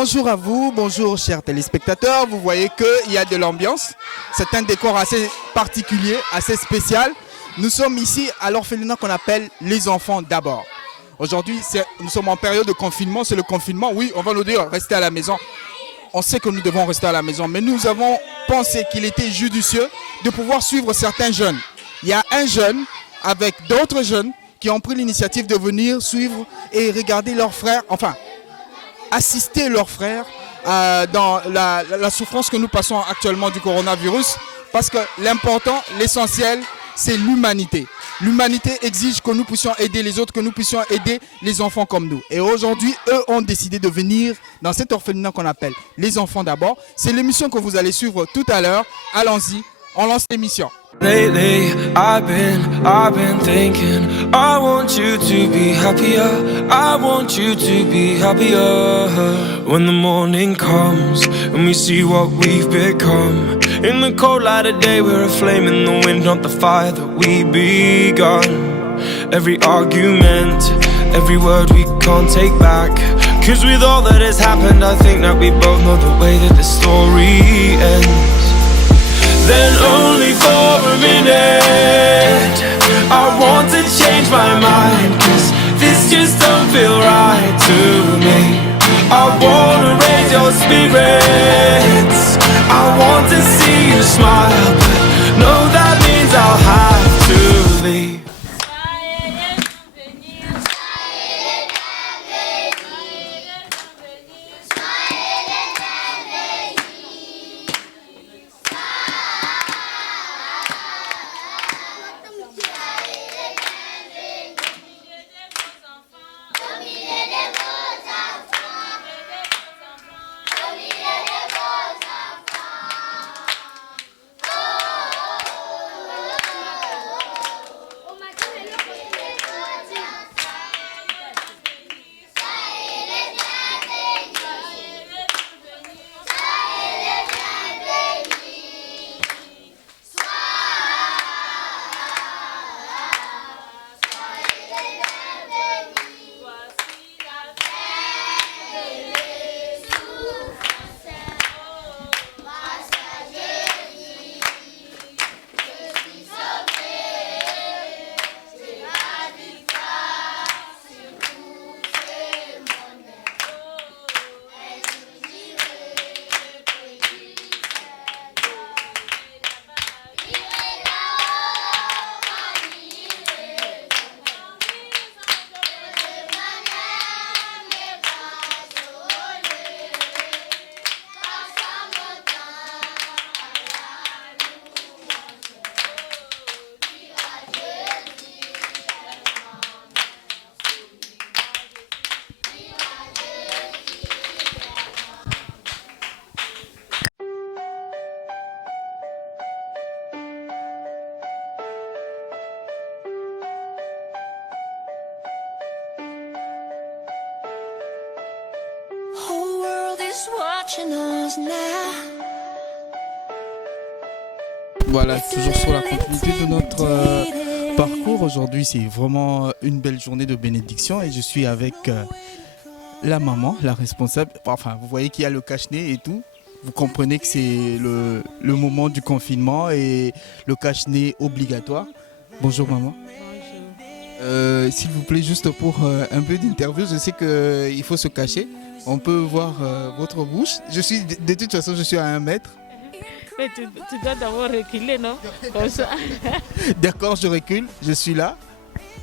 Bonjour à vous, bonjour chers téléspectateurs. Vous voyez qu'il y a de l'ambiance. C'est un décor assez particulier, assez spécial. Nous sommes ici à l'orphelinat qu'on appelle Les Enfants d'abord. Aujourd'hui, nous sommes en période de confinement. C'est le confinement. Oui, on va nous dire rester à la maison. On sait que nous devons rester à la maison, mais nous avons pensé qu'il était judicieux de pouvoir suivre certains jeunes. Il y a un jeune avec d'autres jeunes qui ont pris l'initiative de venir suivre et regarder leurs frères, enfin, assister leurs frères dans la souffrance que nous passons actuellement du coronavirus, parce que l'important, l'essentiel, c'est l'humanité. L'humanité exige que nous puissions aider les autres, que nous puissions aider les enfants comme nous. Et aujourd'hui, eux ont décidé de venir dans cet orphelinat qu'on appelle Les Enfants d'abord. C'est l'émission que vous allez suivre tout à l'heure. Allons-y, on lance l'émission. Lately, I've been thinking, I want you to be happier, I want you to be happier. When the morning comes and we see what we've become, in the cold light of day we're a flame in the wind, not the fire that we begun. Every argument, every word we can't take back, 'cause with all that has happened I think that we both know the way that the story ends. Then only for a minute I want to change my mind, 'cause this just don't feel right to me. I wanna raise your spirits, I want to see you smile, but no, that means I'll have to leave. Voilà, toujours sur la continuité de notre parcours. Aujourd'hui, c'est vraiment une belle journée de bénédiction et je suis avec la maman, la responsable. Enfin, vous voyez qu'il y a le cache-nez et tout. Vous comprenez que c'est le moment du confinement et le cache-nez obligatoire. Bonjour maman. Bonjour. S'il vous plaît, juste pour un peu d'interview, je sais qu'il faut se cacher. On peut voir votre bouche. De toute façon, je suis à 1 mètre. Mais tu dois d'abord reculer, non? Comme ça. D'accord, je recule, je suis là.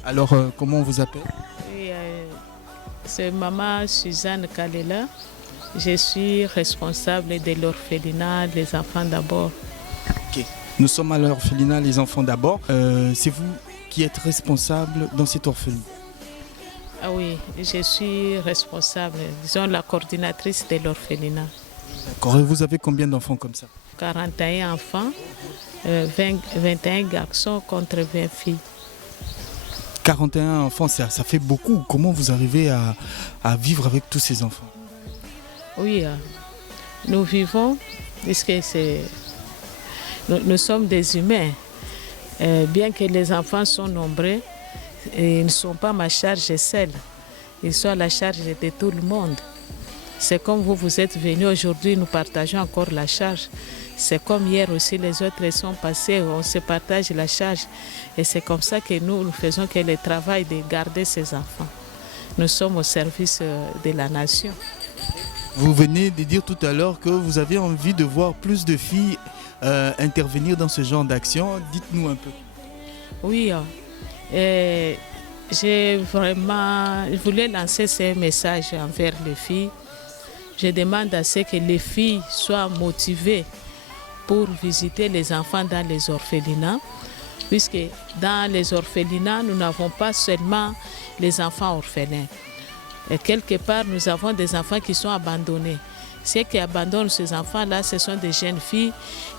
Alors, comment on vous appelle? Oui, c'est maman Suzanne Kalela. Je suis responsable de l'orphelinat Les Enfants d'abord. Ok, nous sommes à l'orphelinat Les Enfants d'abord. C'est vous qui êtes responsable dans cet orphelinat? Ah oui, je suis responsable, disons la coordinatrice de l'orphelinat. D'accord, et vous avez combien d'enfants comme ça? 41 enfants, 21 garçons contre 20 filles. 41 enfants, ça fait beaucoup. Comment vous arrivez à vivre avec tous ces enfants? Oui, nous vivons, puisque nous sommes des humains. Bien que les enfants sont nombreux, ils ne sont pas ma charge seule. Ils sont à la charge de tout le monde. C'est comme vous êtes venus aujourd'hui, nous partageons encore la charge. C'est comme hier aussi, les autres sont passés, on se partage la charge. Et c'est comme ça que nous faisons que le travail de garder ces enfants. Nous sommes au service de la nation. Vous venez de dire tout à l'heure que vous avez envie de voir plus de filles intervenir dans ce genre d'action. Dites-nous un peu. Oui, je voulais lancer ce message envers les filles. Je demande à ce que les filles soient motivées pour visiter les enfants dans les orphelinats, puisque dans les orphelinats, nous n'avons pas seulement les enfants orphelins. Et quelque part, nous avons des enfants qui sont abandonnés. Ceux qui abandonnent ces enfants-là, ce sont des jeunes filles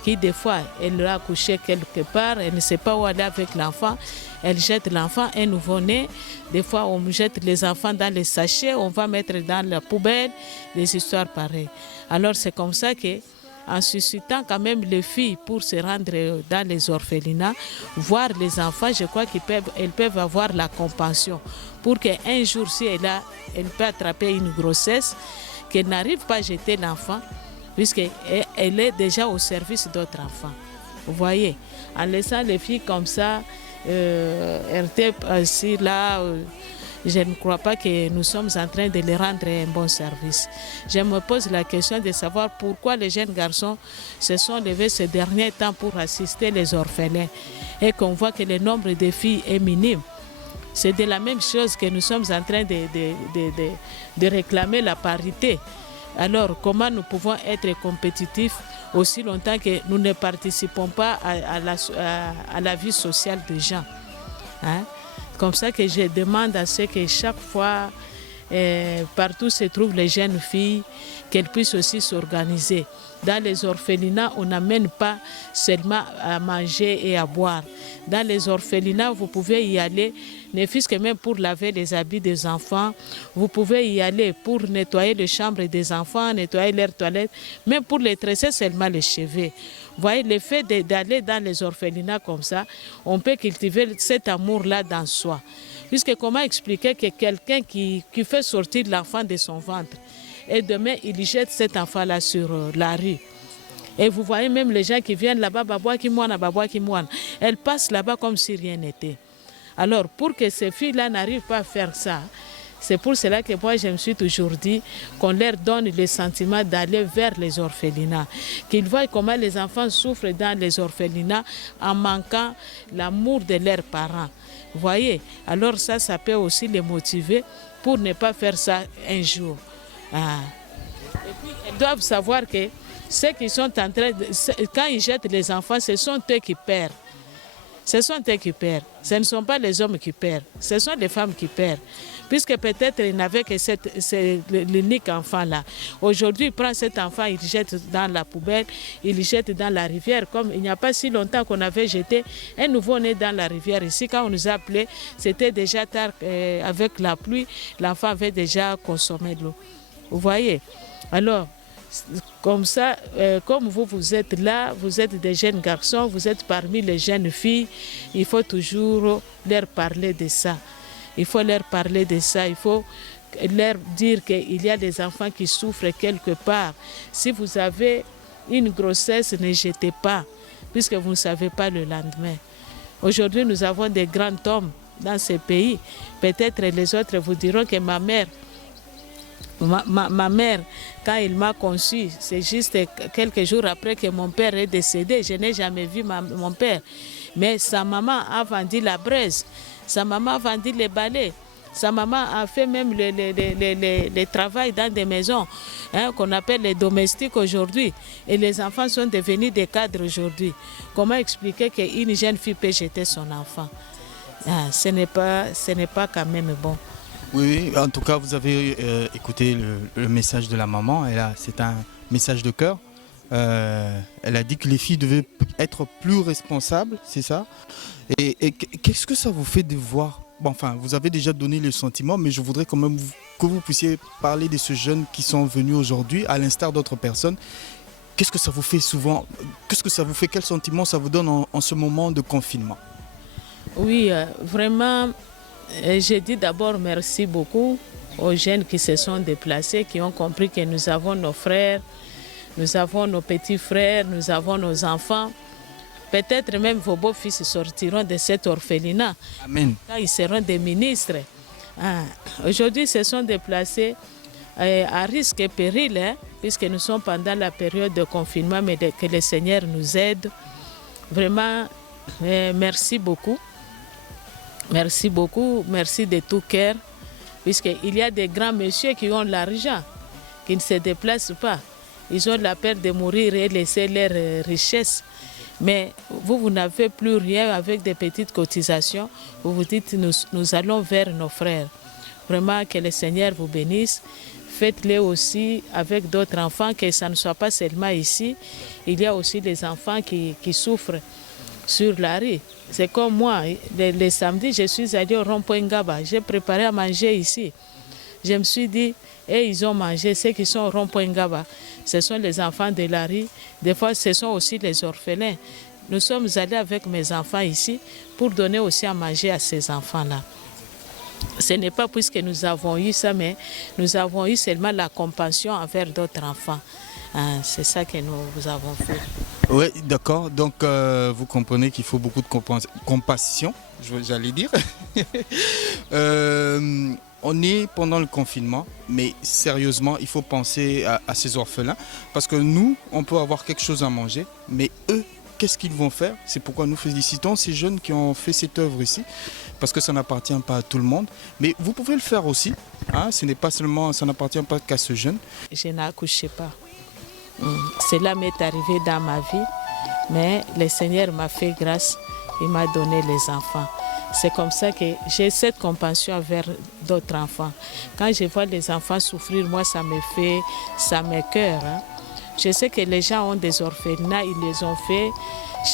qui, des fois, elles l'ont accouché quelque part, elles ne savent pas où aller avec l'enfant, elles jettent l'enfant, un nouveau-né. Des fois, on jette les enfants dans les sachets, on va mettre dans la poubelle, des histoires pareilles. Alors, c'est comme ça que, en suscitant quand même les filles pour se rendre dans les orphelinats, voir les enfants, je crois qu'elles peuvent avoir la compassion pour qu'un jour, si elle peut attraper une grossesse, qu'elle n'arrive pas à jeter l'enfant, puisqu'elle est déjà au service d'autres enfants. Vous voyez, en laissant les filles comme ça, RT assis là, je ne crois pas que nous sommes en train de les rendre un bon service. Je me pose la question de savoir pourquoi les jeunes garçons se sont levés ces derniers temps pour assister les orphelins et qu'on voit que le nombre de filles est minime. C'est de la même chose que nous sommes en train de réclamer la parité. Alors, comment nous pouvons être compétitifs aussi longtemps que nous ne participons pas à la vie sociale des gens, hein? Comme ça que je demande à ce que chaque fois, partout se trouvent les jeunes filles, qu'elles puissent aussi s'organiser. Dans les orphelinats, on n'amène pas seulement à manger et à boire. Dans les orphelinats, vous pouvez y aller, ne fût-ce que même pour laver les habits des enfants. Vous pouvez y aller pour nettoyer les chambres des enfants, nettoyer leurs toilettes, même pour les tresser seulement les cheveux. Vous voyez, le fait d'aller dans les orphelinats comme ça, on peut cultiver cet amour-là dans soi. Puisque comment expliquer que quelqu'un qui fait sortir l'enfant de son ventre, et demain, il jette cet enfant-là sur la rue. Et vous voyez même les gens qui viennent là-bas, babwa qui moine. Elles passent là-bas comme si rien n'était. Alors, pour que ces filles-là n'arrivent pas à faire ça, c'est pour cela que moi, je me suis toujours dit qu'on leur donne le sentiment d'aller vers les orphelinats. Qu'ils voient comment les enfants souffrent dans les orphelinats en manquant l'amour de leurs parents. Vous voyez? Alors ça peut aussi les motiver pour ne pas faire ça un jour. Et puis, elles doivent savoir que ceux qui sont en train quand ils jettent les enfants, ce sont eux qui perdent. Ce sont eux qui perdent. Ce ne sont pas les hommes qui perdent. Ce sont les femmes qui perdent. Puisque peut-être ils n'avaient que l'unique enfant-là. Aujourd'hui, il prend cet enfant, il jette dans la poubelle, il jette dans la rivière. Comme il n'y a pas si longtemps qu'on avait jeté un nouveau-né dans la rivière. Ici, quand on nous a appelés, c'était déjà tard, avec la pluie, l'enfant avait déjà consommé de l'eau. Vous voyez? Alors, comme ça, comme vous êtes là, vous êtes des jeunes garçons, vous êtes parmi les jeunes filles, il faut toujours leur parler de ça. Il faut leur parler de ça, il faut leur dire qu'il y a des enfants qui souffrent quelque part. Si vous avez une grossesse, ne jetez pas, puisque vous ne savez pas le lendemain. Aujourd'hui, nous avons des grands hommes dans ce pays. Peut-être les autres vous diront que ma mère, quand il m'a conçu, c'est juste quelques jours après que mon père est décédé. Je n'ai jamais vu mon père. Mais sa maman a vendu la braise, sa maman a vendu les balais, sa maman a fait même le travail dans des maisons, hein, qu'on appelle les domestiques aujourd'hui. Et les enfants sont devenus des cadres aujourd'hui. Comment expliquer qu'une jeune fille peut jeter son enfant? Ce n'est pas quand même bon. Oui, en tout cas, vous avez écouté le message de la maman. C'est un message de cœur. Elle a dit que les filles devaient être plus responsables, c'est ça? Et qu'est-ce que ça vous fait de voir? Bon, enfin, vous avez déjà donné le sentiment, mais je voudrais quand même que vous puissiez parler de ces jeunes qui sont venus aujourd'hui, à l'instar d'autres personnes. Qu'est-ce que ça vous fait souvent? Qu'est-ce que ça vous fait? Quel sentiment ça vous donne en ce moment de confinement? Oui, vraiment. Je dis d'abord merci beaucoup aux jeunes qui se sont déplacés, qui ont compris que nous avons nos frères, nous avons nos petits frères, nous avons nos enfants. Peut-être même vos beaux-fils sortiront de cet orphelinat. Amen. Quand ils seront des ministres. Aujourd'hui, ils se sont déplacés à risque et péril, puisque nous sommes pendant la période de confinement, mais que le Seigneur nous aide. Vraiment, merci beaucoup. Merci beaucoup, merci de tout cœur, puisqu'il y a des grands messieurs qui ont l'argent, qui ne se déplacent pas. Ils ont la peur de mourir et laisser leur richesse. Mais vous n'avez plus rien avec des petites cotisations. Vous vous dites, nous allons vers nos frères. Vraiment, que le Seigneur vous bénisse. Faites-le aussi avec d'autres enfants, que ça ne soit pas seulement ici. Il y a aussi des enfants qui souffrent sur la rue. C'est comme moi, le samedi, je suis allée au rond-point Ngaba. J'ai préparé à manger ici. Je me suis dit, ils ont mangé, ceux qui sont au rond-point Ngaba. Ce sont les enfants de la rue. Des fois, ce sont aussi les orphelins. Nous sommes allés avec mes enfants ici pour donner aussi à manger à ces enfants-là. Ce n'est pas puisque nous avons eu ça, mais nous avons eu seulement la compassion envers d'autres enfants. C'est ça que nous avons fait. Oui, d'accord. Donc, vous comprenez qu'il faut beaucoup de compassion, j'allais dire. On est pendant le confinement, mais sérieusement, il faut penser à ces orphelins. Parce que nous, on peut avoir quelque chose à manger, mais eux, qu'est-ce qu'ils vont faire? C'est pourquoi nous félicitons ces jeunes qui ont fait cette œuvre ici, parce que ça n'appartient pas à tout le monde. Mais vous pouvez le faire aussi. Ce n'est pas seulement, ça n'appartient pas qu'à ce jeune. Je n'accouchais pas. Cela m'est arrivé dans ma vie, mais le Seigneur m'a fait grâce, il m'a donné les enfants. C'est comme ça que j'ai cette compassion envers d'autres enfants. Quand je vois les enfants souffrir, moi ça m'écoeure. Je sais que les gens ont des orphelinats, ils les ont fait,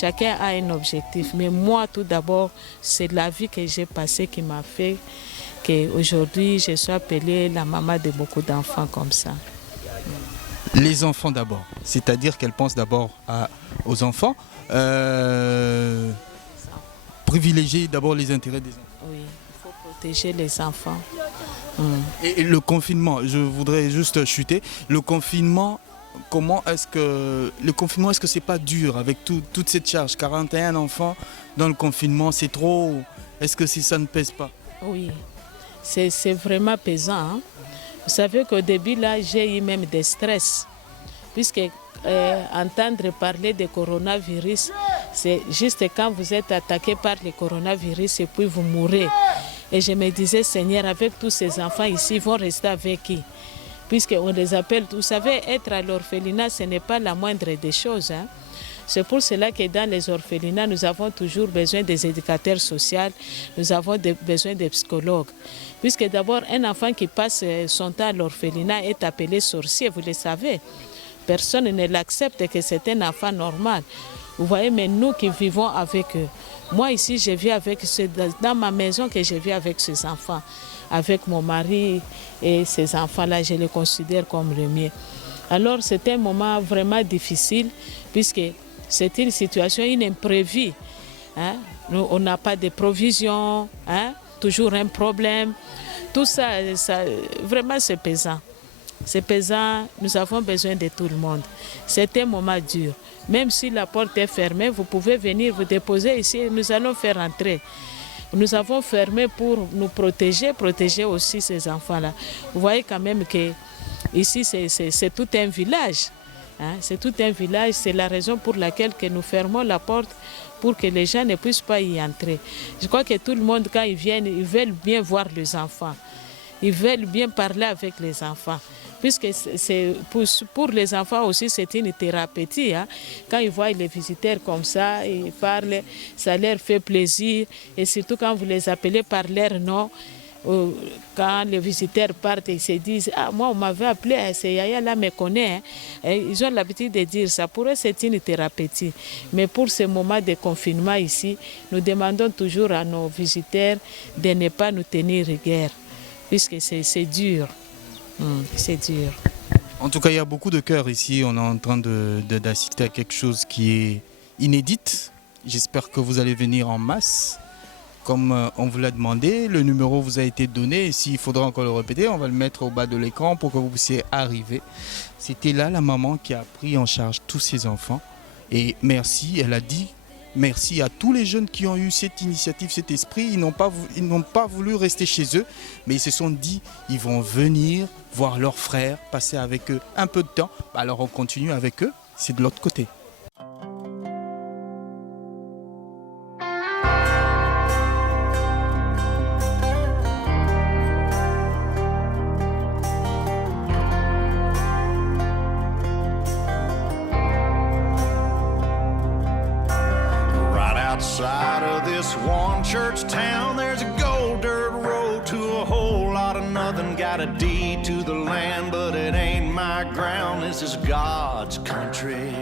chacun a un objectif. Mais moi tout d'abord, c'est la vie que j'ai passée qui m'a fait qu'aujourd'hui je suis appelée la maman de beaucoup d'enfants comme ça. Les enfants d'abord, c'est-à-dire qu'elle pense d'abord aux enfants, privilégier d'abord les intérêts des enfants. Oui, il faut protéger les enfants. Et le confinement, je voudrais juste chuter, le confinement, est-ce que c'est pas dur avec toute cette charge, 41 enfants dans le confinement, c'est trop, est-ce que ça ne pèse pas? Oui, c'est vraiment pesant. Vous savez qu'au début, là, j'ai eu même des stress, puisque entendre parler de coronavirus, c'est juste quand vous êtes attaqué par le coronavirus et puis vous mourrez. Et je me disais, Seigneur, avec tous ces enfants ici, ils vont rester avec qui? Puisqu'on les appelle, vous savez, être à l'orphelinat, ce n'est pas la moindre des choses. C'est pour cela que dans les orphelinats, nous avons toujours besoin des éducateurs sociaux, nous avons besoin des psychologues. Puisque d'abord, un enfant qui passe son temps à l'orphelinat est appelé sorcier, vous le savez. Personne ne l'accepte que c'est un enfant normal. Vous voyez, mais nous qui vivons avec eux. Moi ici, je vis dans ma maison que je vis avec ces enfants. Avec mon mari et ces enfants-là, je les considère comme les miens. Alors c'est un moment vraiment difficile puisque c'est une situation imprévue. On n'a pas de provisions, toujours un problème. Tout ça, vraiment c'est pesant. C'est pesant, nous avons besoin de tout le monde. C'est un moment dur. Même si la porte est fermée, vous pouvez venir vous déposer ici et nous allons faire entrer. Nous avons fermé pour nous protéger aussi ces enfants-là. Vous voyez quand même que ici c'est tout un village. C'est tout un village, c'est la raison pour laquelle que nous fermons la porte pour que les gens ne puissent pas y entrer. Je crois que tout le monde, quand ils viennent, ils veulent bien voir les enfants. Ils veulent bien parler avec les enfants. Puisque pour les enfants aussi, c'est une thérapeutique. Quand ils voient les visiteurs comme ça, ils parlent, ça leur fait plaisir. Et surtout quand vous les appelez par leur nom, quand les visiteurs partent, ils se disent « Ah, moi, on m'avait appelé, c'est Yaya là, me connaît. » Ils ont l'habitude de dire ça. Pour eux, c'est une thérapeutique. Mais pour ce moment de confinement ici, nous demandons toujours à nos visiteurs de ne pas nous tenir rigueur. Puisque c'est dur. C'est dur. En tout cas, il y a beaucoup de cœurs ici. On est en train d'assister à quelque chose qui est inédite. J'espère que vous allez venir en masse. Comme on vous l'a demandé, le numéro vous a été donné. Et s'il faudra encore le répéter, on va le mettre au bas de l'écran pour que vous puissiez arriver. C'était là la maman qui a pris en charge tous ses enfants. Et merci, elle a dit merci à tous les jeunes qui ont eu cette initiative, cet esprit. Ils n'ont pas voulu rester chez eux, mais ils se sont dit ils vont venir voir leurs frères, passer avec eux un peu de temps. Alors on continue avec eux, c'est de l'autre côté. Outside of this one church town, there's a gold dirt road to a whole lot of nothing. Got a deed to the land, but it ain't my ground. This is God's country.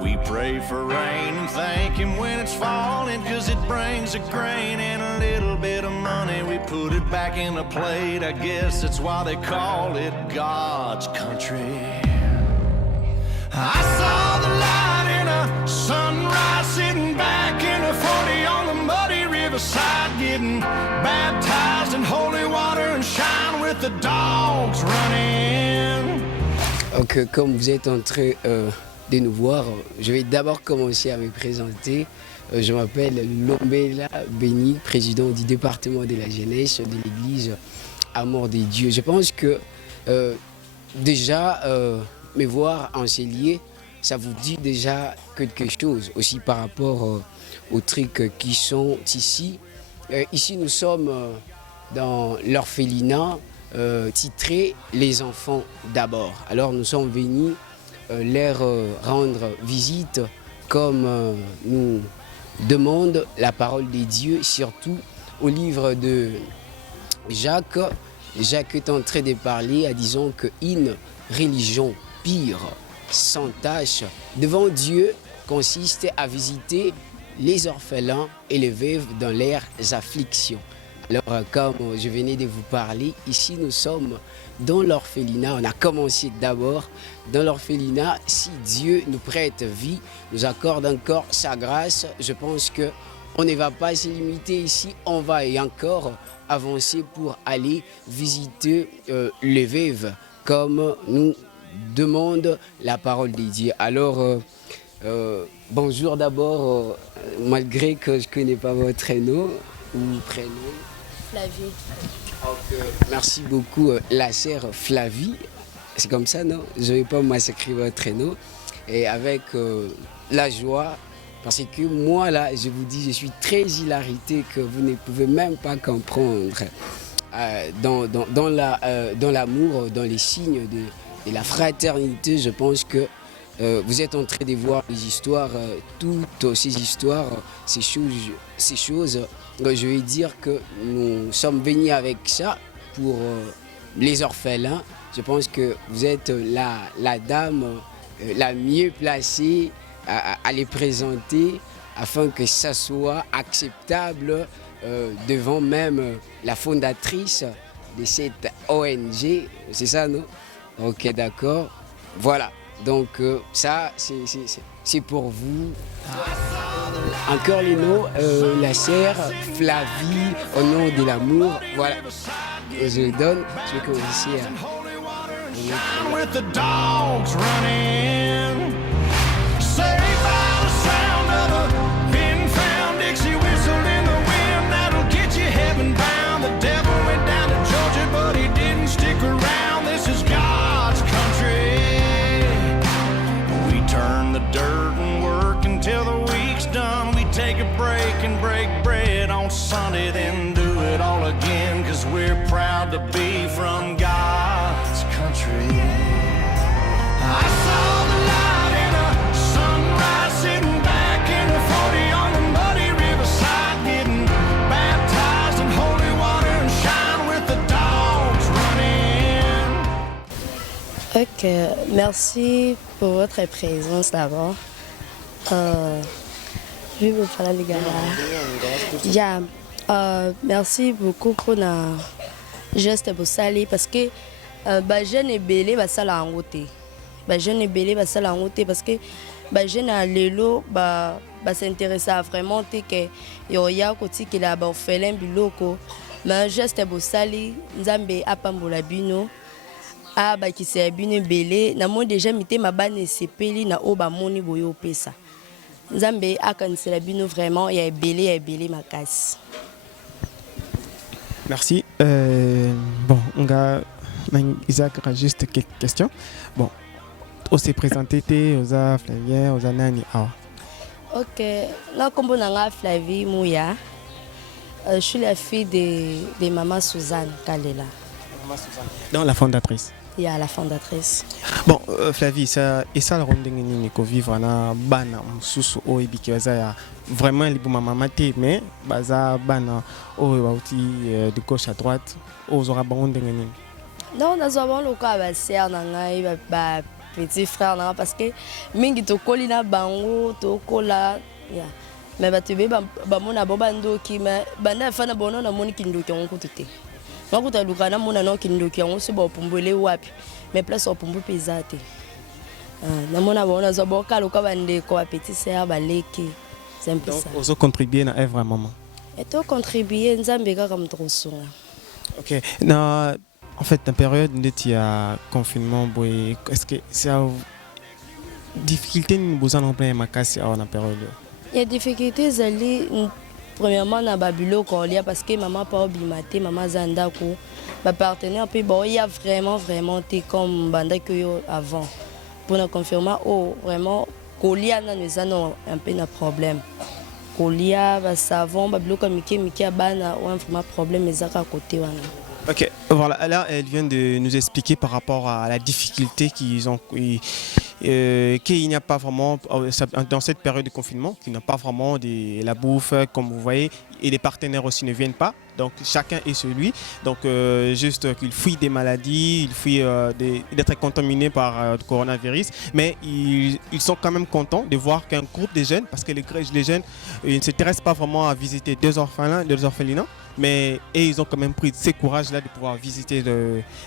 We pray for rain and thank Him when it's falling, 'cause it brings a grain and a little bit of money. We put it back in the plate, I guess that's why they call it God's country. I saw the light in a sunrise, sitting back in a 40 on the muddy riverside, getting baptized in holy water and shine with the dogs running. Donc, comme vous êtes en train de nous voir, je vais d'abord commencer à me présenter. Je m'appelle Lombela Béni, président du département de la jeunesse de l'église Amour des Dieux. Je pense que déjà, me voir en ces lieux, ça vous dit déjà quelque chose aussi par rapport aux trucs qui sont ici. Ici, nous sommes dans l'orphelinat titré « Les enfants d'abord ». Alors, nous sommes venus leur rendre visite comme nous demande la parole de Dieu, surtout au livre de Jacques. Jacques est en train de parler en disant qu'une religion pire, sans tâche, devant Dieu, consiste à visiter les orphelins et les veuves dans leurs afflictions. Alors, comme je venais de vous parler, ici nous sommes dans l'orphelinat. On a commencé d'abord dans l'orphelinat. Si Dieu nous prête vie, nous accorde encore sa grâce, je pense qu'on ne va pas se limiter ici. On va y encore avancer pour aller visiter les veuves comme nous demande la parole de Dieu. Alors, bonjour d'abord, malgré que je ne connais pas votre nom ou prénom. Flavie. Donc, merci beaucoup, la sœur Flavie. C'est comme ça, non? Je ne vais pas massacrer votre nom. Et avec la joie, parce que moi, là, je vous dis, je suis très hilarité que vous ne pouvez même pas comprendre. Dans l'amour, dans les signes de la fraternité, je pense que vous êtes en train de voir les histoires, toutes ces histoires, ces choses. Je vais dire que nous sommes venus avec ça pour les orphelins. Je pense que vous êtes la dame la mieux placée à les présenter afin que ça soit acceptable devant même la fondatrice de cette ONG. C'est ça, non? Ok, d'accord. Voilà. Donc ça, c'est pour vous. Encore les noms, la sœur Flavie, au nom de l'amour. Voilà. Je donne. Je vais commencer à... Sunday, then do it all again, 'cause we're proud to be from God's country. I saw the light in a sunrise, sitting back in a 40 on the muddy riverside, getting baptized in holy water and shine with the dogs running. Ok, merci pour votre présence d'abord. Je vais vous parler les gars. Merci beaucoup pour le geste pour saluer parce que jeune et belé va ça la route. Jeune et belé va ça la route parce que jeune à l'élo s'intéressa vraiment que yoya kotikela ba orphelin biloko mais geste bosali nzambe apambola bino abakisa bino belé na mo déjà mitema bana sepeli na o bamoni boyo pesa nzambe akanisela bino vraiment ya ebele makasi. Merci. Bon, Isaac a juste quelques questions. Bon, on s'est présenté, Oza Flavien, Oza Nani. Ok, là comme on a Flavie Mouya, je suis la fille de maman Suzanne Kalela. Maman Suzanne. Donc la fondatrice. Il y a la fondatrice. Bon, Flavie, ça et ça le rond de ko vivre na bana mususu o ebiki ya vraiment les maman maté mais baza bana o bauti de gauche à droite aux aura bon de ngeni. Non, nous avons le cas ba sœur na ngai ba petit frère na parce que mingi to kolina bango to kola ya mais ba tebe ba mona boba ndoki mais banda fana bono na moni kindoki on kutute. Moi kuta lukana mona no kindoki on se ba pumbele wapi mais place au pumbu pesate. Na mona bona zo boka luka bande ko petit sœur ba leki. C'est un peu ça. Vous contribuer na œuvre maman. Et to contribuer nzambe ka comme trosunga. OK. Na en fait, la période où il y a confinement, est-ce que c'est une difficulté de vous en plein ma casse à la période? Il y a des difficultés, premièrement, dans Babylone, parce que maman pas obligé, maman Zandako, ma partenaire, puis bon, il y a vraiment été comme banda que avant. Pour nous confirmer, oh, vraiment, Kolia n'a un peu de problème. Kolia, savon, Babylone, comme Mickey, Bana, un vraiment problème, mais ça à côté. Ok, voilà, là elle vient de nous expliquer par rapport à la difficulté qu'ils ont, qu'il n'y a pas vraiment, dans cette période de confinement, qu'il n'y a pas vraiment de la bouffe, comme vous voyez, et les partenaires aussi ne viennent pas, donc chacun est celui, donc juste qu'ils fuient des maladies, ils fuient d'être contaminés par le coronavirus, mais ils sont quand même contents de voir qu'un groupe de jeunes, parce que les jeunes ils ne s'intéressent pas vraiment à visiter deux orphelinats, mais ils ont quand même pris ce courage-là de pouvoir visiter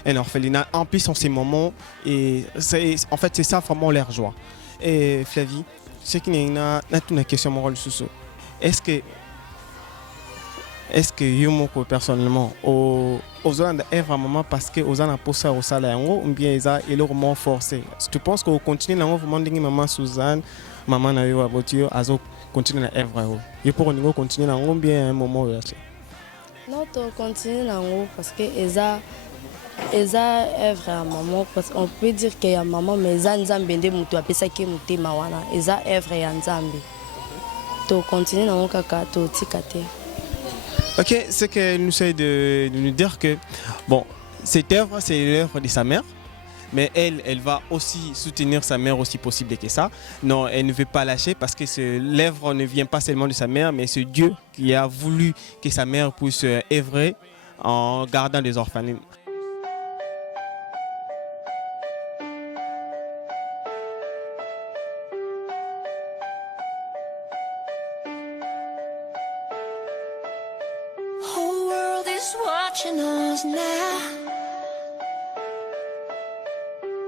un orphelinat. En plus, en ces moments, et en fait, c'est ça vraiment leur joie. Et Flavie, ce qui est une question morale sous est-ce que yo personnellement aux gens vraiment parce que aux gens a posé au salaire ou bien ils ont vraiment forcé. Tu penses qu'on continue à vraiment dire maman Suzanne, maman na yo abotio azo continue à œuvre. Yo pour nous continuer à bien un moment non, on continue parce que Eza œuvre à maman parce qu'on peut dire qu'il y a maman mais Eza nzambe ndé mutu apesa ki muté mawana Eza œuvre ya nzambe. To continue na kaka to tikate. OK, c'est que nous essaie de nous dire que bon, cette œuvre c'est l'œuvre de sa mère. Mais elle va aussi soutenir sa mère aussi possible que ça. Non, elle ne veut pas lâcher parce que l'œuvre ne vient pas seulement de sa mère, mais c'est Dieu qui a voulu que sa mère puisse œuvrer en gardant les orphelins. Whole world is watching us now.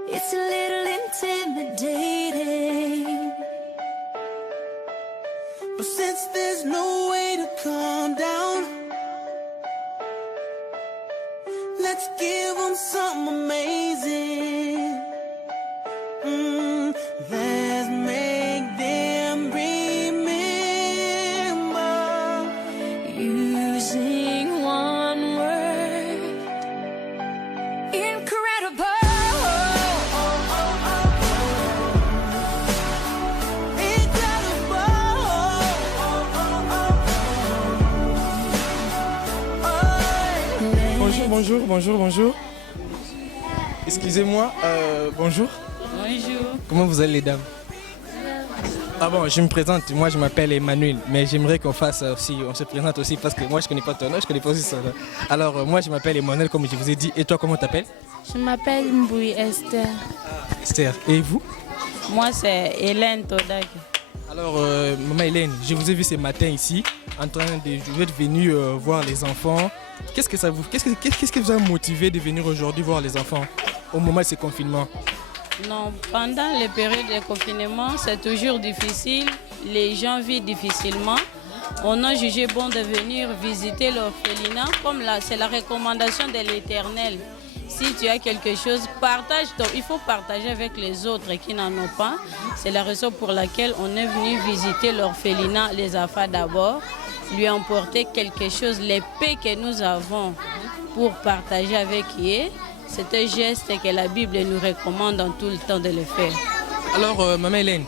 It's a little intimidating, but since there's no way to calm down, let's give them something amazing. Let's make them remember using one word. Incredible. Bonjour. Excusez-moi, bonjour. Bonjour. Comment vous allez les dames? Ah bon, je me présente, moi je m'appelle Emmanuel, mais j'aimerais qu'on fasse aussi, on se présente aussi parce que moi je connais pas ton nom, je connais pas aussi son nom. Alors moi je m'appelle Emmanuel comme je vous ai dit, et toi comment t'appelles? Je m'appelle Mboui Esther. Esther, et vous? Moi c'est Hélène Todaki. Alors maman Hélène, je vous ai vu ce matin ici, en train de, vous êtes venu voir les enfants. Qu'est-ce qui vous a motivé de venir aujourd'hui voir les enfants au moment de ce confinement? Non, pendant les périodes de confinement, c'est toujours difficile. les gens vivent difficilement, on a jugé bon de venir visiter l'orphelinat, comme c'est la recommandation de l'Éternel. Si tu as quelque chose, partage. Donc, il faut partager avec les autres qui n'en ont pas. C'est la raison pour laquelle on est venu visiter l'orphelinat, les AFA d'abord, lui emporter quelque chose, les paix que nous avons pour partager avec eux. C'est un geste que la Bible nous recommande en tout le temps de le faire. Alors, Maman Hélène,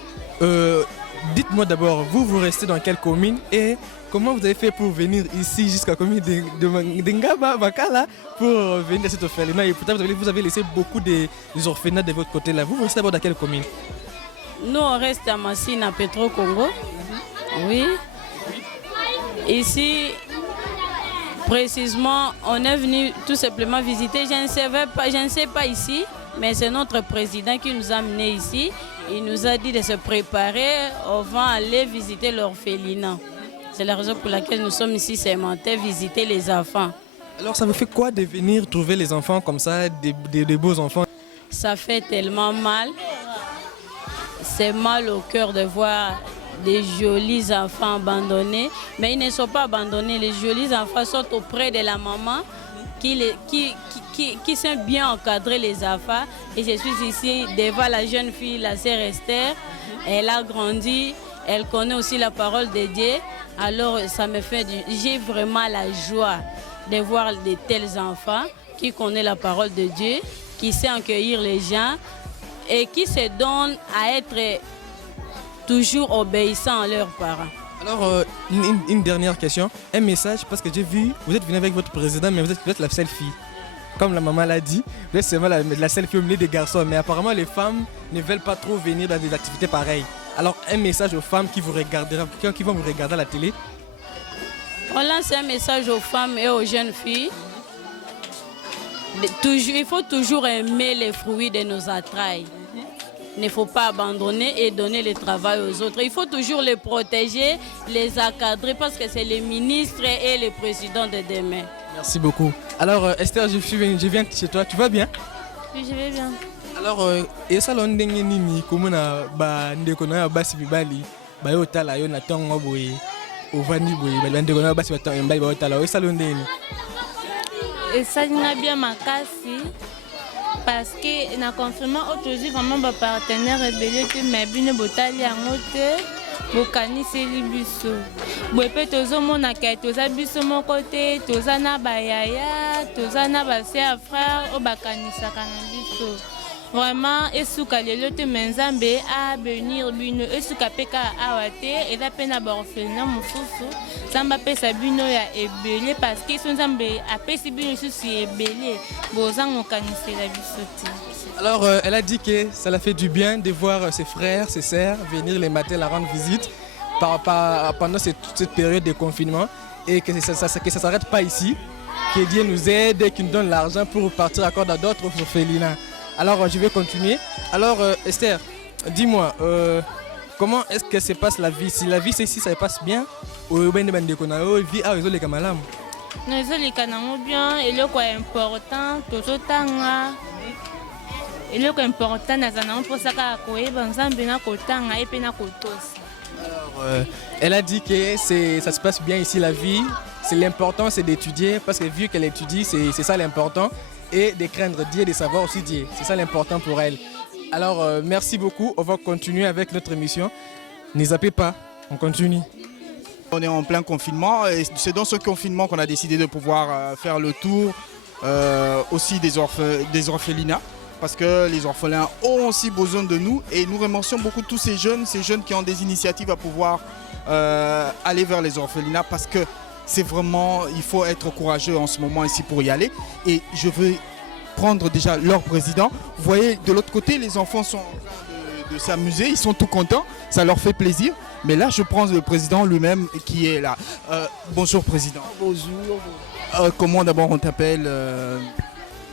dites-moi d'abord, vous restez dans quelle commune et comment vous avez fait pour venir ici jusqu'à la commune de Ngaba, Bakala, pour venir à cet orphelinat? Et pourtant, vous avez laissé beaucoup des orphelinats de votre côté là. Vous restez d'abord dans quelle commune? Nous, on reste à Massine, à Petro-Congo. Oui. Ici, précisément, on est venu tout simplement visiter. Je ne sais pas ici, mais c'est notre président qui nous a amenés ici. Il nous a dit de se préparer. On va aller visiter l'orphelinat. C'est la raison pour laquelle nous sommes ici, sémentés, visiter les enfants. Alors ça vous fait quoi de venir trouver les enfants comme ça, des beaux enfants? Ça fait tellement mal. C'est mal au cœur de voir des jolis enfants abandonnés. Mais ils ne sont pas abandonnés. Les jolis enfants sont auprès de la maman qui sait bien encadrer les enfants. Et je suis ici devant la jeune fille, la sœur Esther. Elle a grandi, elle connaît aussi la parole de Dieu. Alors ça me fait j'ai vraiment la joie de voir de tels enfants qui connaissent la parole de Dieu, qui sait accueillir les gens et qui se donnent à être toujours obéissants à leurs parents. Alors, une dernière question, un message, parce que j'ai vu, vous êtes venu avec votre président, mais vous êtes la seule fille. Comme la maman l'a dit, vous êtes seulement la seule fille au milieu des garçons, mais apparemment les femmes ne veulent pas trop venir dans des activités pareilles. Alors, un message aux femmes qui vont vous regarder à la télé. On lance un message aux femmes et aux jeunes filles. Il faut toujours aimer les fruits de nos entrailles. Il ne faut pas abandonner et donner le travail aux autres. Il faut toujours les protéger, les encadrer parce que c'est les ministres et les présidents de demain. Merci beaucoup. Alors Esther, je viens chez toi. Tu vas bien? Oui, je vais bien. Alors, et ça l'on dengue nini comme na ba ndeko na basi bibali ba yo tala yo na tongo boy ovani boy ba ndeko na basi batongo mbai ba tala yo ça l'on dengue. Et ça n'a bien makasi. Parce que na confirmé aujourd'hui vraiment ba partenaire rebelle que mais bino botali yango te bokaniseli biso boye mpe tozomona ke toza biso moko te toza na bayaya toza na base ya frère oyo bakanisaka na biso vraiment esuka lelo te me nzambe abénir bino esuka mpe kaka awa te eza mpe na baorphelinat mosusu nzambe apesa bino ya ebele parce que so nzambe apesi bino lisusu ebele bozanga okanisela biso te. Alors, elle a dit que ça l'a fait du bien de voir ses frères, ses sœurs venir les matins la rendre visite pendant cette période de confinement et que ça ne s'arrête pas ici, que Dieu nous aide et qu'il nous donne l'argent pour partir encore dans d'autres orphelinats. Alors, je vais continuer. Alors, Esther, dis-moi, comment est-ce que se passe la vie? Si la vie, c'est ici, ça se passe bien ou bien vie à les camalames? Non, les canaux bien, et le quoi important, tout autant. Et le important, pour ça elle a dit que ça se passe bien ici la vie. C'est l'important, c'est d'étudier parce que vu qu'elle étudie, c'est ça l'important. Et de craindre Dieu, de savoir aussi Dieu. C'est ça l'important pour elle. Alors, merci beaucoup. On va continuer avec notre émission. Ne zappez pas, on continue. On est en plein confinement et c'est dans ce confinement qu'on a décidé de pouvoir faire le tour aussi des orphelinats. Parce que les orphelins ont aussi besoin de nous et nous remercions beaucoup tous ces jeunes qui ont des initiatives à pouvoir aller vers les orphelinats parce que c'est vraiment, il faut être courageux en ce moment ici pour y aller. Et je veux prendre déjà leur président. Vous voyez, de l'autre côté, les enfants sont en train de s'amuser, ils sont tout contents, ça leur fait plaisir. Mais là, je prends le président lui-même qui est là. Bonjour président. Bonjour. Comment d'abord on t'appelle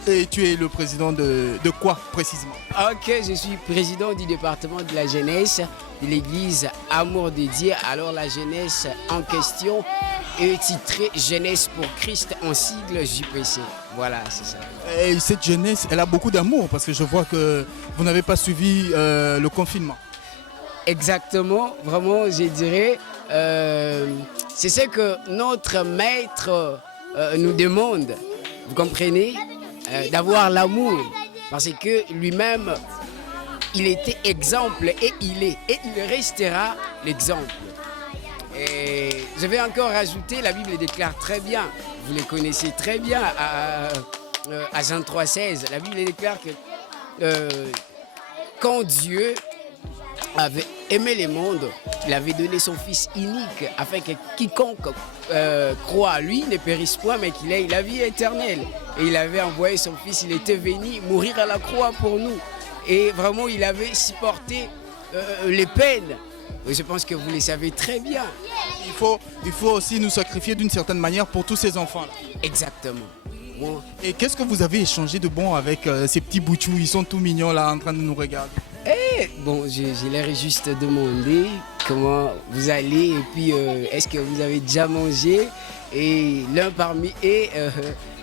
et tu es le président de quoi précisément? Ok, je suis président du département de la jeunesse de l'église Amour de Dieu. Alors la jeunesse en question est titrée Jeunesse pour Christ en sigle JPC. Voilà, c'est ça. Et cette jeunesse, elle a beaucoup d'amour parce que je vois que vous n'avez pas suivi le confinement. Exactement, vraiment, je dirais, c'est ce que notre maître nous demande, vous comprenez, d'avoir l'amour, parce que lui-même, il était exemple et il restera l'exemple. Et je vais encore rajouter, la Bible déclare très bien, vous les connaissez très bien, à Jean 3,16, la Bible déclare que quand Dieu avait aimé le monde, il avait donné son Fils unique afin que quiconque croit à lui ne périsse point mais qu'il ait la vie éternelle. Et il avait envoyé son Fils, il était venu mourir à la croix pour nous. Et vraiment, il avait supporté les peines. Et je pense que vous le savez très bien. Il faut aussi nous sacrifier d'une certaine manière pour tous ces enfants-là. Exactement. Bon. Et qu'est-ce que vous avez échangé de bon avec ces petits boutchous? Ils sont tout mignons là en train de nous regarder. Bon, je leur ai juste demandé comment vous allez et puis est-ce que vous avez déjà mangé? Et l'un parmi eux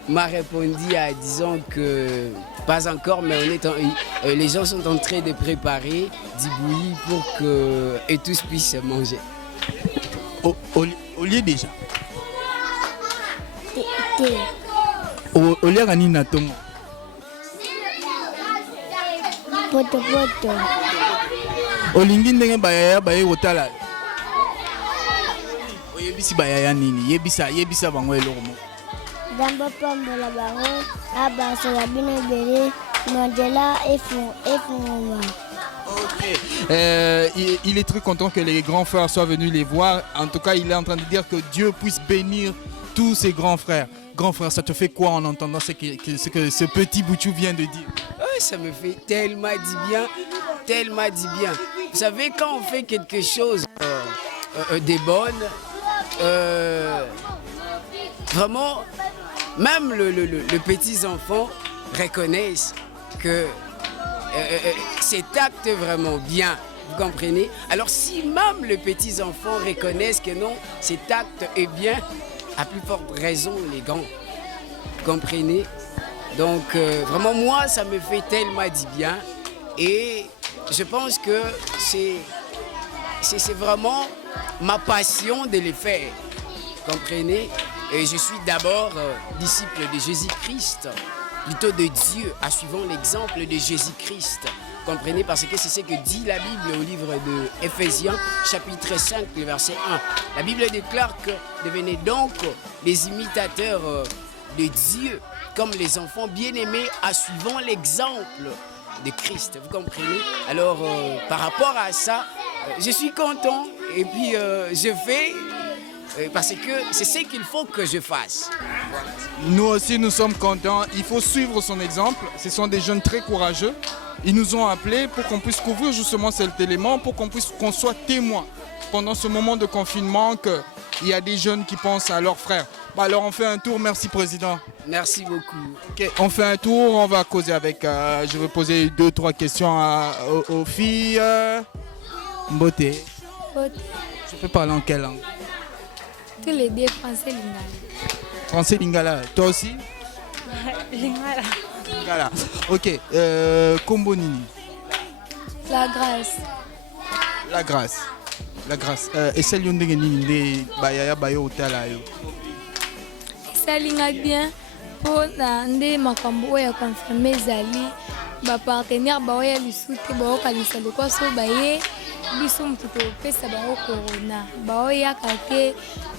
m'a répondu en disant que pas encore, mais les gens sont en train de préparer du bouilli pour que et tous puissent manger. Au lieu déjà. Au lieu de nina tongo. Poto. Olingi ndenge bayaya baye kotala. Oyebisi bayaya nini? Yebisa bango eloko moko. Damba pambola bango, abasola bino ebele, nandela efungoma. Ok. Il est très content que les grands frères soient venus les voir. En tout cas, il est en train de dire que Dieu puisse bénir tous ses grands frères. Grand frère, ça te fait quoi en entendant ce que ce petit boutchou vient de dire? Ça me fait tellement du bien, tellement du bien. Vous savez, quand on fait quelque chose de bonne, vraiment, même les petits enfants reconnaissent que cet acte est vraiment bien. Vous comprenez? Alors si même les petits enfants reconnaissent que non, cet acte est bien, à plus forte raison les grands. Vous comprenez? Donc vraiment moi ça me fait tellement du bien et je pense que c'est vraiment ma passion de les faire. Vous comprenez? Et je suis d'abord disciple de Jésus-Christ, plutôt de Dieu, en suivant l'exemple de Jésus-Christ. Vous comprenez? Parce que c'est ce que dit la Bible au livre de Éphésiens, chapitre 5, le verset 1. La Bible déclare que devenez donc les imitateurs de Dieu, comme les enfants bien-aimés, en suivant l'exemple de Christ. Vous comprenez? Alors, par rapport à ça, je suis content et puis je fais parce que c'est ce qu'il faut que je fasse. Voilà. Nous aussi, nous sommes contents. Il faut suivre son exemple. Ce sont des jeunes très courageux. Ils nous ont appelés pour qu'on puisse couvrir justement cet élément, pour qu'on soit témoin pendant ce moment de confinement qu'il y a des jeunes qui pensent à leurs frères. Bah alors on fait un tour, merci Président. Merci beaucoup. Ok, on fait un tour, on va causer avec, je vais poser 2-3 questions aux filles. Mboté. Tu peux parler en quelle langue? Tous les deux français lingala. Français lingala, toi aussi? Lingala. Lingala. Ok, Kombo Nini. La grâce. La grâce. La grâce. Et celle qui nini bayaya bayo utala yo. Salinga bien pour nde makambo ya confirmer zali ba partenaire ba oya lisuti ba okalisa lokwa so baye biso mutu pesa bango corona ba oya kate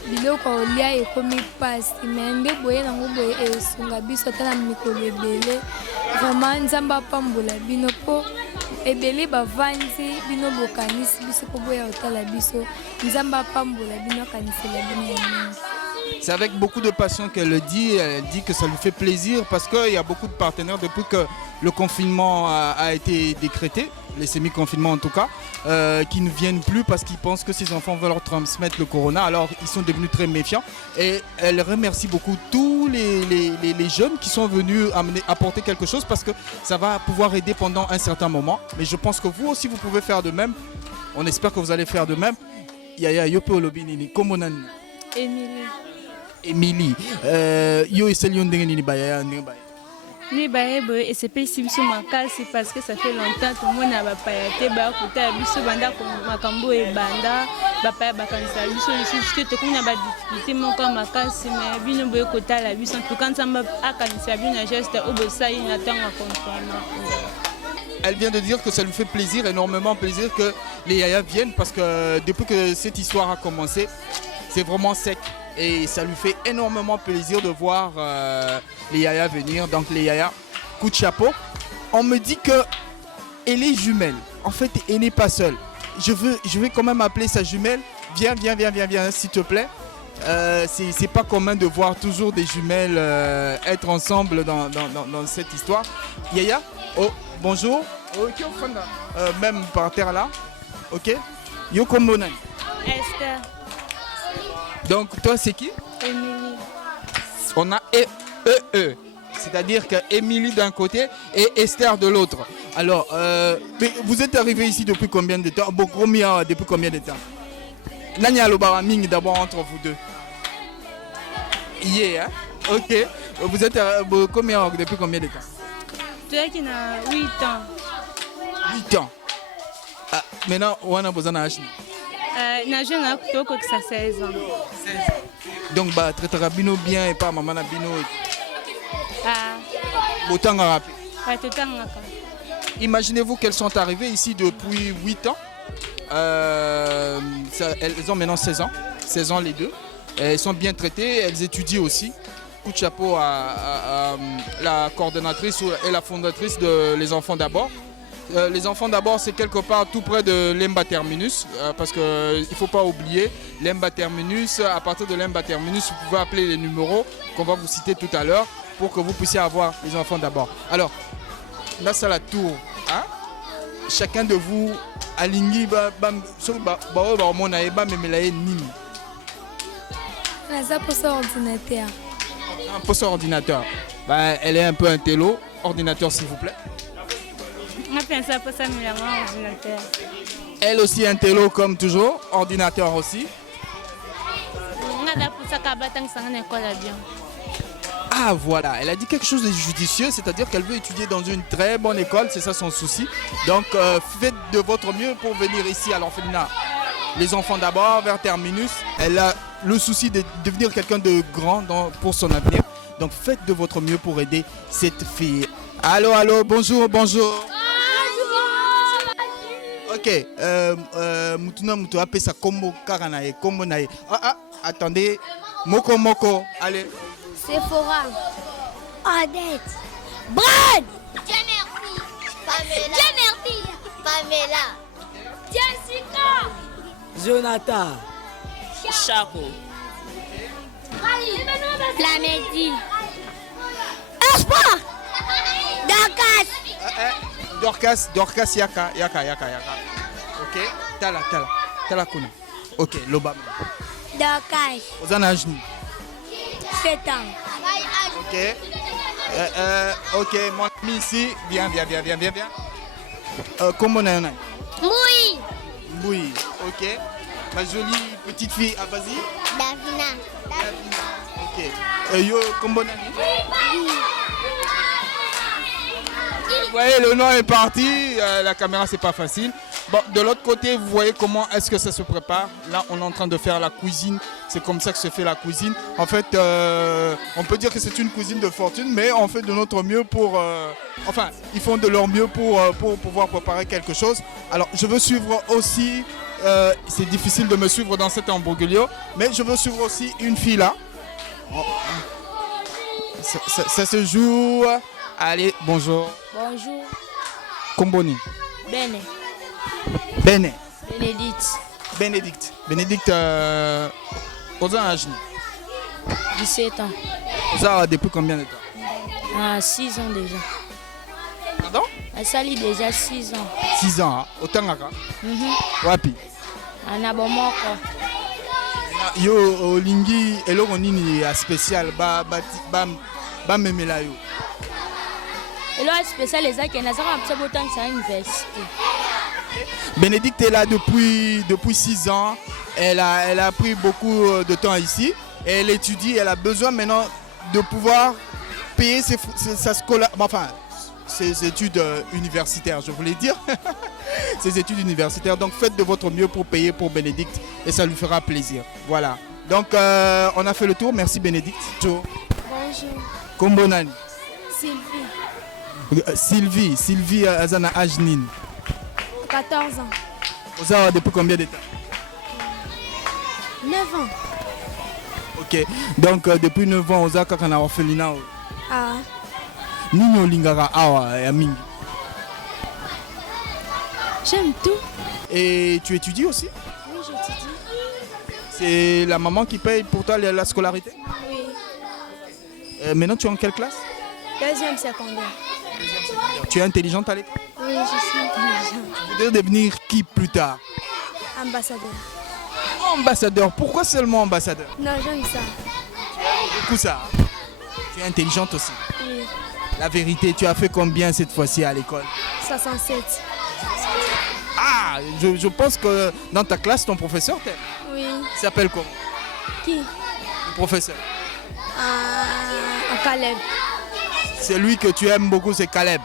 biloko olia ekomi pasi mais nde boye nango boye esunga biso tana mikolo ebele vraiment nzamba pambola bino po ebele bavandi bino bokanisi biso po boya otala biso nzamba pambola bino kanisela bino mingi. C'est avec beaucoup de passion qu'elle le dit. Elle dit que ça lui fait plaisir parce qu'il y a beaucoup de partenaires depuis que le confinement a été décrété, les semi-confinements en tout cas, qui ne viennent plus parce qu'ils pensent que ces enfants veulent leur transmettre le corona. Alors ils sont devenus très méfiants. Et elle remercie beaucoup tous les jeunes qui sont venus apporter quelque chose parce que ça va pouvoir aider pendant un certain moment. Mais je pense que vous aussi vous pouvez faire de même. On espère que vous allez faire de même. Yaya Yope Olobinini, Komonan. Émilie. Émilie, yo et celle nini bayaya nini bayaya. Ni baebo et c'est pas si biso makasi parce que ça fait longtemps tout le monde a bapayate ba kota biso banda ko makambo e banda bapaya bakanisa biso lisusu te kuna ba difficulté moko makasi mais bino boye kota la biso en tout cas nzamba akanisa bino geste obosai na tanga confinement. Elle vient de dire que ça lui fait plaisir, énormément plaisir que les Yaya viennent parce que depuis que cette histoire a commencé, c'est vraiment sec. Et ça lui fait énormément plaisir de voir les Yaya venir. Donc les Yaya, coup de chapeau. On me dit qu'elle est jumelle. En fait, elle n'est pas seule. Je vais quand même appeler sa jumelle. Viens, s'il te plaît. C'est pas commun de voir toujours des jumelles être ensemble dans cette histoire. Yaya, oh, bonjour. Même par terre là. Ok. Yoko Monan. Esther. Donc toi c'est qui? Émilie. On a E. C'est-à-dire que Émilie d'un côté et Esther de l'autre. Alors, mais vous êtes arrivé ici depuis combien de temps? Depuis combien de temps? Nanya Lobaraming d'abord entre vous deux. Yeah, hein? Ok. Vous êtes depuis combien de temps? Tu es qui a 8 ans. 8 ans. Ah, maintenant, on a besoin d'un H. Na jeune a plutôt que ça 16 ans. Donc bah traitera bino bien et pas maman na bino. Ah. Autant rapide. Ouais, tout temps. Imaginez-vous qu'elles sont arrivées ici depuis 8 ans. Elles ont maintenant 16 ans. 16 ans les deux. Elles sont bien traitées, elles étudient aussi. Coup de chapeau à la coordonnatrice et la fondatrice de Les Enfants d'abord. Les Enfants d'abord, c'est quelque part tout près de l'Emba Terminus, parce qu'il ne faut pas oublier, l'Emba Terminus, à partir de l'Emba Terminus, vous pouvez appeler les numéros qu'on va vous citer tout à l'heure pour que vous puissiez avoir Les Enfants d'abord. Alors, là c'est la tour. Hein? Chacun de vous, aligné, Ça pour ça ordinateur. Pour son ordinateur. Bah, elle est un peu un télo. Ordinateur s'il vous plaît. Ordinateur. Elle aussi un télo comme toujours. Ordinateur aussi. Ah voilà, elle a dit quelque chose de judicieux, c'est-à-dire qu'elle veut étudier dans une très bonne école, c'est ça son souci. Donc faites de votre mieux pour venir ici à l'orphelinat. Les Enfants d'abord, vers Terminus. Elle a le souci de devenir quelqu'un de grand pour son avenir. Donc faites de votre mieux pour aider cette fille. Allô, bonjour. Ok, Mutuna Mutu appelle ça Kombo Karanae, Kombo Nae. Attendez, Moko, allez. Sephora, Odette, Brad, Dieu merci, Pamela, Jessica, Jonathan, Chaco, Flamedi, Espoir, Dorcas, Yaka. Ok, Tala Kuna. Ok, Lobam. Dorcas, Ozana Ajni. 7 ans. Ok, mon ami ici, viens. Comment on a un Oui, ok. Ma jolie petite fille, vas-y. Davina. Ok. Yo, comment on a Vous voyez, le nom est parti. La caméra, c'est pas facile. Bon, de l'autre côté, vous voyez comment est-ce que ça se prépare. Là, on est en train de faire la cuisine. C'est comme ça que se fait la cuisine. En fait, on peut dire que c'est une cuisine de fortune, mais on fait de notre mieux pour... enfin, ils font de leur mieux pour pouvoir préparer quelque chose. Alors, je veux suivre aussi... c'est difficile de me suivre dans cet hamburguelio, mais je veux suivre aussi une fille là. Ça se joue... Allez, bonjour. Bonjour. Comboni. Bene. Bénédicte, aux âges 17 ans. Ça depuis combien de temps? 6 ans déjà. Pardon? Ça lit déjà 6 ans. 6 ans, autant à Wapi? Anabomoko. Yo, Olingi, et là on est spécial, ba memela yo. Et là spécial les qui n'a pas autant que ça à l'université. Bénédicte est là depuis 6 ans. Elle a pris beaucoup de temps ici. Et elle étudie. Elle a besoin maintenant de pouvoir payer ses études universitaires, je voulais dire. Ses études universitaires. Donc faites de votre mieux pour payer pour Bénédicte et ça lui fera plaisir. Voilà. Donc on a fait le tour. Merci Bénédicte. Ciao. Bonjour. Kombonani. Sylvie. Sylvie Azana Ajnin. 14 ans. Vous avez depuis combien de temps? 9 ans. Ok. Donc depuis 9 ans, vous avez un orphelinat. Ah. Nino Lingara Awa et Aming. J'aime tout. Et tu étudies aussi? Oui, j'étudie. C'est la maman qui paye pour toi la scolarité? Oui. Maintenant, tu es en quelle classe? 2e secondaire. Tu es intelligente à l'école? Oui, je suis intelligente. Tu veux devenir qui plus tard? Ambassadeur. Ambassadeur. Pourquoi seulement ambassadeur? Non, j'aime ça. Beaucoup ça. Tu es intelligente aussi. Oui. La vérité, tu as fait combien cette fois-ci à l'école? 67. Ah, je pense que dans ta classe, ton professeur t'aime. Oui. Il s'appelle comment? Qui? Le professeur. Caleb. C'est lui que tu aimes beaucoup, c'est Caleb.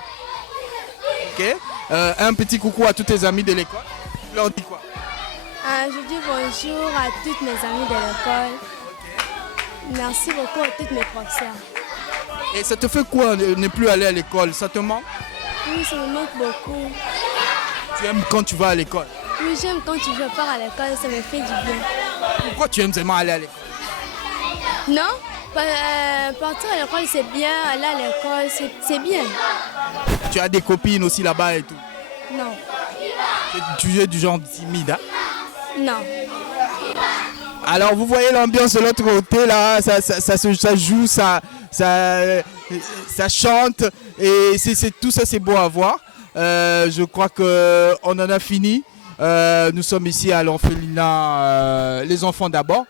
Ok. Un petit coucou à tous tes amis de l'école. Tu leur dis quoi? Je dis bonjour à toutes mes amies de l'école. Merci beaucoup à toutes mes professeurs. Et ça te fait quoi de ne plus aller à l'école? Ça te manque? Oui, ça me manque beaucoup. Tu aimes quand tu vas à l'école? Oui, j'aime quand je pars à l'école, ça me fait du bien. Pourquoi tu aimes seulement aller à l'école? Non, partir à l'école c'est bien, aller à l'école c'est bien. Tu as des copines aussi là-bas et tout? Non. Tu es du genre timide, hein? Non. Alors vous voyez l'ambiance de l'autre côté là, ça joue, ça chante et tout ça c'est beau à voir. Je crois qu'on en a fini. Nous sommes ici à l'orphelinat Les Enfants d'abord.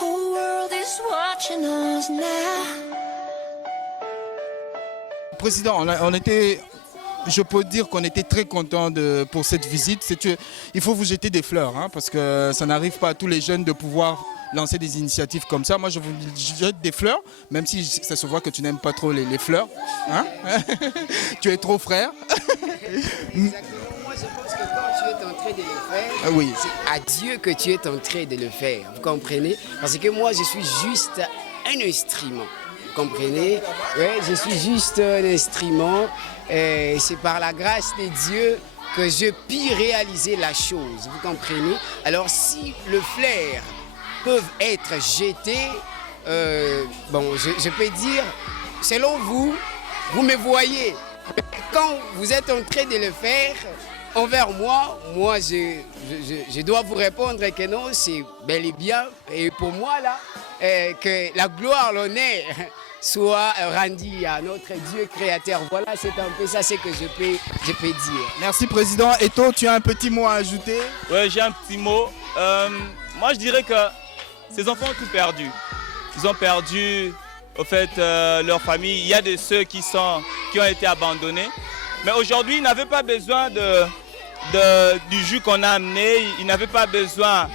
Whole world is watching us now. Président, on était, je peux dire qu'on était très contents pour cette visite. Il faut vous jeter des fleurs, hein, parce que ça n'arrive pas à tous les jeunes de pouvoir lancer des initiatives comme ça. Moi, je vous jette des fleurs, même si ça se voit que tu n'aimes pas trop les fleurs. Hein. Tu es trop frère. Exactement. Moi, je pense que quand tu es en train de le faire, oui. c'est à Dieu que tu es en train de le faire. Vous comprenez? Parce que moi, je suis juste un instrument. Vous comprenez? Ouais, je suis juste un instrument. C'est par la grâce de Dieu que je puis réaliser la chose. Vous comprenez? Alors, si le flair peuvent être jetés, je peux dire, selon vous, vous me voyez. Quand vous êtes en train de le faire envers moi, je dois vous répondre que non, c'est bel et bien, et pour moi là, que la gloire, l'honneur soit rendu à notre Dieu créateur. Voilà, c'est un peu ça ce que je peux dire. Merci Président. Et toi, tu as un petit mot à ajouter? Oui, j'ai un petit mot. Moi, je dirais que ces enfants ont tout perdu. Ils ont perdu, au fait, leur famille. Il y a de ceux qui ont été abandonnés. Mais aujourd'hui, ils n'avaient pas besoin du jus qu'on a amené. Ils n'avaient pas besoin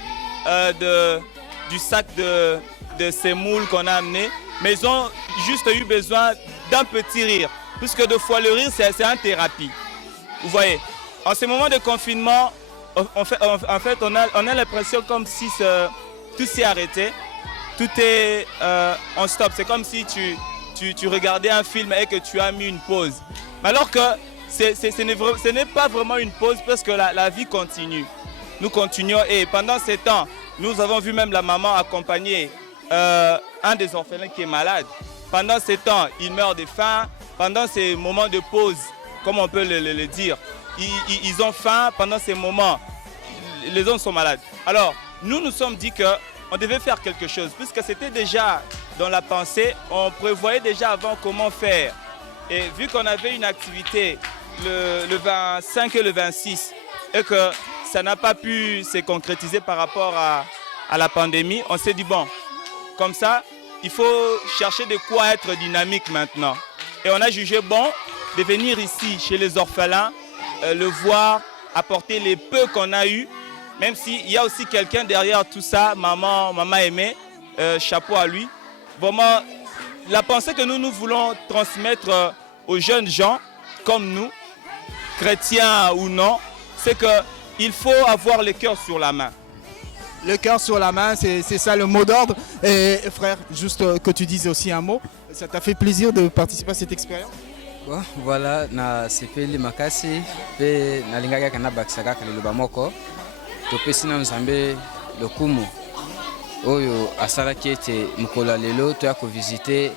du sac de semoule qu'on a amené. Mais ils ont juste eu besoin d'un petit rire. Puisque deux fois le rire, c'est une thérapie. Vous voyez, en ce moment de confinement, en fait, on a l'impression comme si tout s'est arrêté. Tout est en stop. C'est comme si tu regardais un film et que tu as mis une pause. Mais alors que ce n'est pas vraiment une pause parce que la vie continue. Nous continuons et pendant ces temps, nous avons vu même la maman accompagner un des orphelins qui est malade. Pendant ces temps, il meurt de faim. Pendant ces moments de pause, comme on peut le dire, ils ont faim. Pendant ces moments, les hommes sont malades. Alors, nous sommes dit qu'on devait faire quelque chose, puisque c'était déjà dans la pensée, on prévoyait déjà avant comment faire. Et vu qu'on avait une activité le 25 et le 26, et que ça n'a pas pu se concrétiser par rapport à la pandémie, on s'est dit, bon, comme ça, il faut chercher de quoi être dynamique maintenant. Et on a jugé bon de venir ici chez les orphelins, le voir apporter les peu qu'on a eu, même s'il y a aussi quelqu'un derrière tout ça, maman aimée, chapeau à lui. Vraiment, la pensée que nous voulons transmettre aux jeunes gens comme nous, chrétiens ou non, c'est qu'il faut avoir le cœur sur la main. Le cœur sur la main, c'est ça le mot d'ordre. Et frère, juste que tu dises aussi un mot, ça t'a fait plaisir de participer à cette expérience? Bon, voilà, na sepeli makasi pe nalingaka kana bakisaka liloba moko topesi na Nzambe lokumu oyo asalaki ete mokolo lelo toya kovisite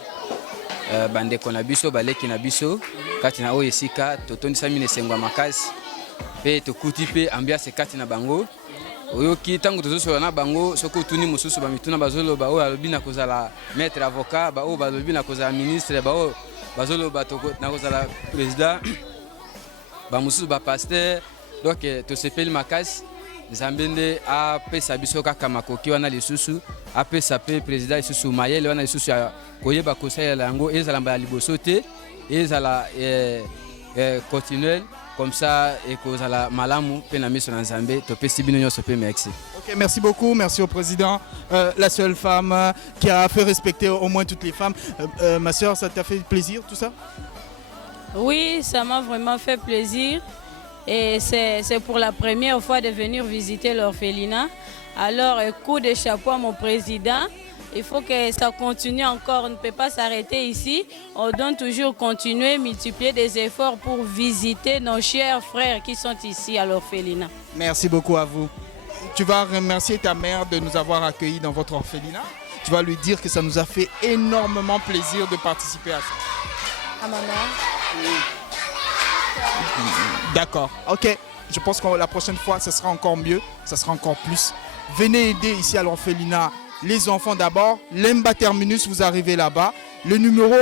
bandeko na biso baleki na biso kati na oyo esika totondisami na esengo ya makasi pe tokuti pe ambiance kati na bango oyoki ntango tozosola na bango soki otuni mosusu bamituna bazoloba oyo alobi na kozala maître avocat baoyo balobi na kozala ministre baoyo bazoloba na kozala président bamosusu bapaster donc tosepeli makasi Nzambe nde apesa biso kaka makoki wana lisusu apesa pe président lisusu mayele wana lisusu ya koyeba kosalela yango ezala mbala liboso te ezala continuel comme ça et kozala malamu pe na miso na Nzambe topesi bino nyonso pe merci. Ok, merci beaucoup, merci au président, la seule femme qui a fait respecter au moins toutes les femmes. Ma soeur, ça t'a fait plaisir tout ça? Oui, ça m'a vraiment fait plaisir. Et c'est pour la première fois de venir visiter l'orphelinat. Alors, coup de chapeau à mon président. Il faut que ça continue encore. On ne peut pas s'arrêter ici. On doit toujours continuer, multiplier des efforts pour visiter nos chers frères qui sont ici à l'orphelinat. Merci beaucoup à vous. Tu vas remercier ta mère de nous avoir accueillis dans votre orphelinat. Tu vas lui dire que ça nous a fait énormément plaisir de participer à ça. À ma mère? Oui. D'accord, ok. Je pense que la prochaine fois, ça sera encore mieux, ça sera encore plus. Venez aider ici à l'orphelinat les enfants d'abord. Lemba Terminus, vous arrivez là-bas. Le numéro,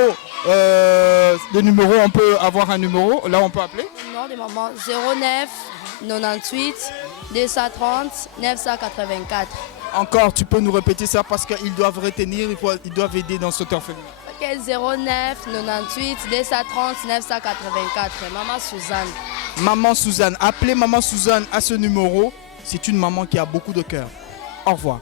on peut avoir un numéro, là on peut appeler? Non, des mamans, 09 98 230 984. Encore, tu peux nous répéter ça parce qu'ils doivent retenir, ils doivent aider dans cet orphelinat. Ok, 09 98 230 984. Maman Suzanne. Maman Suzanne, appelez Maman Suzanne à ce numéro. C'est une maman qui a beaucoup de cœur. Au revoir.